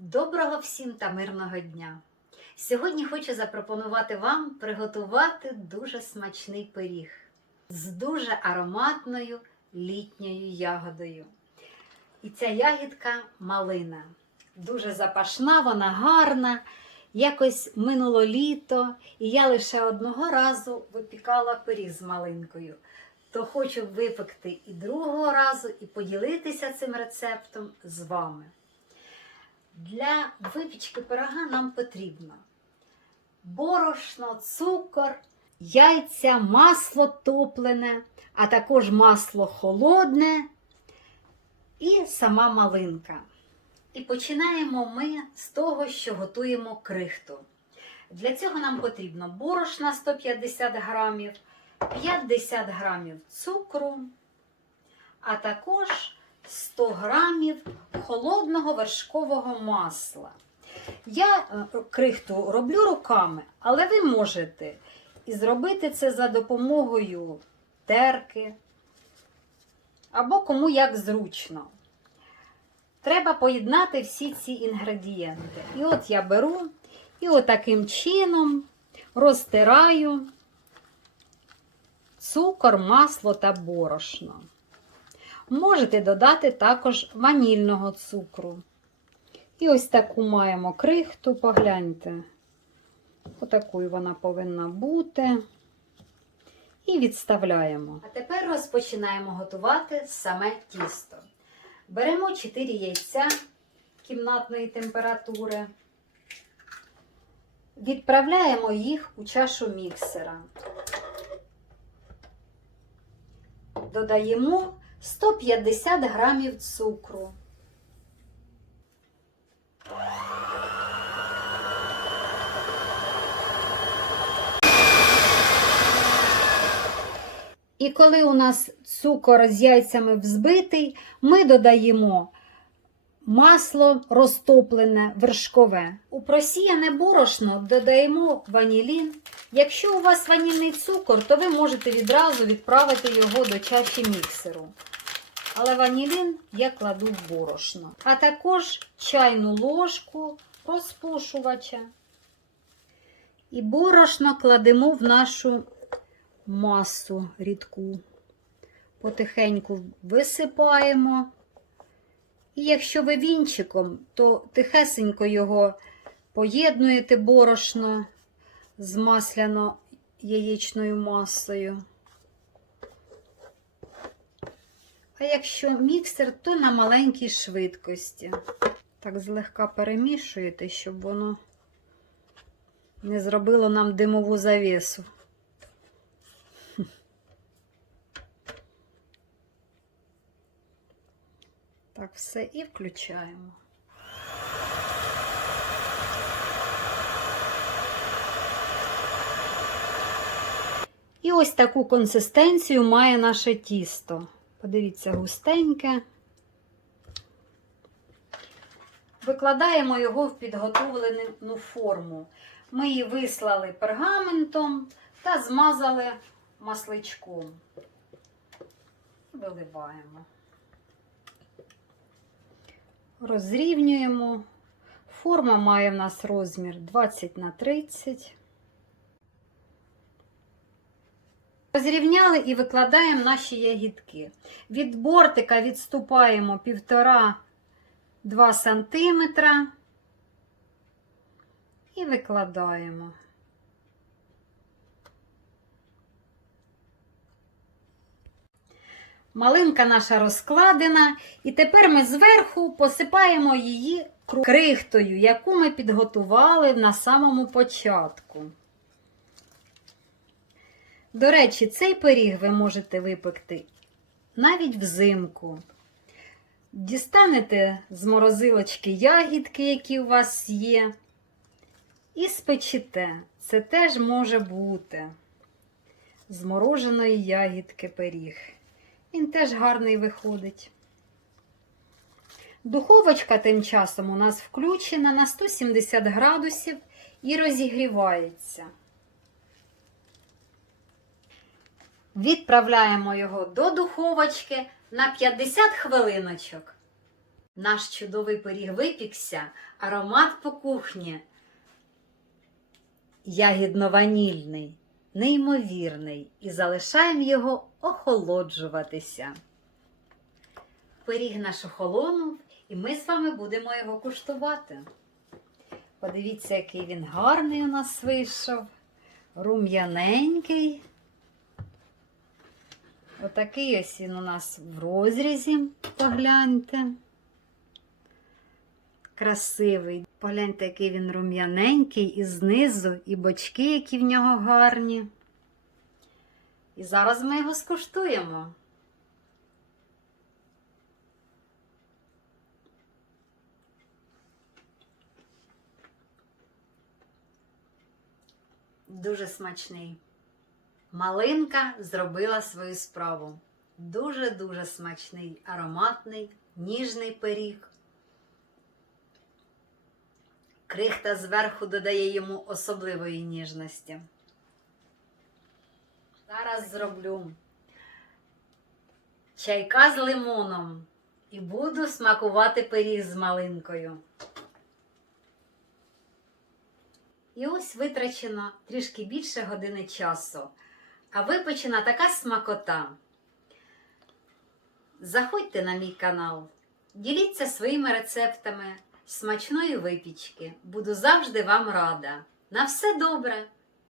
Доброго всім та мирного дня! Сьогодні хочу запропонувати вам приготувати дуже смачний пиріг з дуже ароматною літньою ягодою. І ця ягідка малина. Дуже запашна, вона гарна. Якось минуло літо, і я лише одного разу випікала пиріг з малинкою. То хочу випекти і другого разу, і поділитися цим рецептом з вами. Для випічки пирога нам потрібно борошно, цукор, яйця, масло топлене, а також масло холодне і сама малинка. І починаємо ми з того, що готуємо крихту. Для цього нам потрібно борошна 150 грамів, 50 грамів цукру, а також 100 грамів холодного вершкового масла. Я е, крихту роблю руками, але ви можете і зробити це за допомогою терки або кому як зручно. Треба поєднати всі ці інгредієнти. І от я беру і отаким чином розтираю цукор, масло та борошно. Можете додати також ванільного цукру. І ось таку маємо крихту, погляньте. Отакою вона повинна бути. І відставляємо. А тепер розпочинаємо готувати саме тісто. Беремо 4 яйця кімнатної температури, відправляємо їх у чашу міксера. Додаємо 150 грамів цукру. І коли у нас цукор з яйцями взбитий, ми додаємо масло розтоплене вершкове. У просіяне борошно додаємо ванілін. Якщо у вас ванільний цукор, то ви можете відразу відправити його до чаші міксеру. Але ванілін я кладу в борошно. А також чайну ложку розпушувача. І борошно кладемо в нашу масу рідку. Потихеньку висипаємо. І якщо ви вінчиком, то тихесенько його поєднуєте борошно з масляно-яєчною масою. А якщо міксер, то на маленькій швидкості. Так злегка перемішуєте, щоб воно не зробило нам димову завісу. Так, все і включаємо. І ось таку консистенцію має наше тісто. Подивіться, густеньке. Викладаємо його в підготовлену форму. Ми її вислали пергаментом та змазали масличком. Виливаємо. Розрівнюємо. Форма має в нас розмір 20 на 30. Розрівняли і викладаємо наші ягідки. Від бортика відступаємо 1,5-2 см і викладаємо. Малинка наша розкладена, і тепер ми зверху посипаємо її крихтою, яку ми підготували на самому початку. До речі, цей пиріг ви можете випекти навіть взимку. Дістанете з морозилочки ягідки, які у вас є, і спечете. Це теж може бути з мороженої ягідки пиріг. Він теж гарний виходить. Духовочка тим часом у нас включена на 170 градусів і розігрівається. Відправляємо його до духовочки на 50 хвилиночок. Наш чудовий пиріг випікся, аромат по кухні. Ягідно-ванільний, неймовірний, і залишаємо його охолоджуватися. Пиріг наш охолонув, і ми з вами будемо його куштувати. Подивіться, який він гарний у нас вийшов, рум'яненький. Отакий ось він у нас в розрізі, погляньте. Красивий. Погляньте, який він рум'яненький і знизу, і бочки, які в нього гарні. І зараз ми його скуштуємо. Дуже смачний. Малинка зробила свою справу. Дуже-дуже смачний, ароматний, ніжний пиріг. Крихта зверху додає йому особливої ніжності. Зараз зроблю чайка з лимоном і буду смакувати пиріг з малинкою. І ось витрачено трішки більше години часу. А випечена така смакота. Заходьте на мій канал, діліться своїми рецептами смачної випічки. Буду завжди вам рада. На все добре!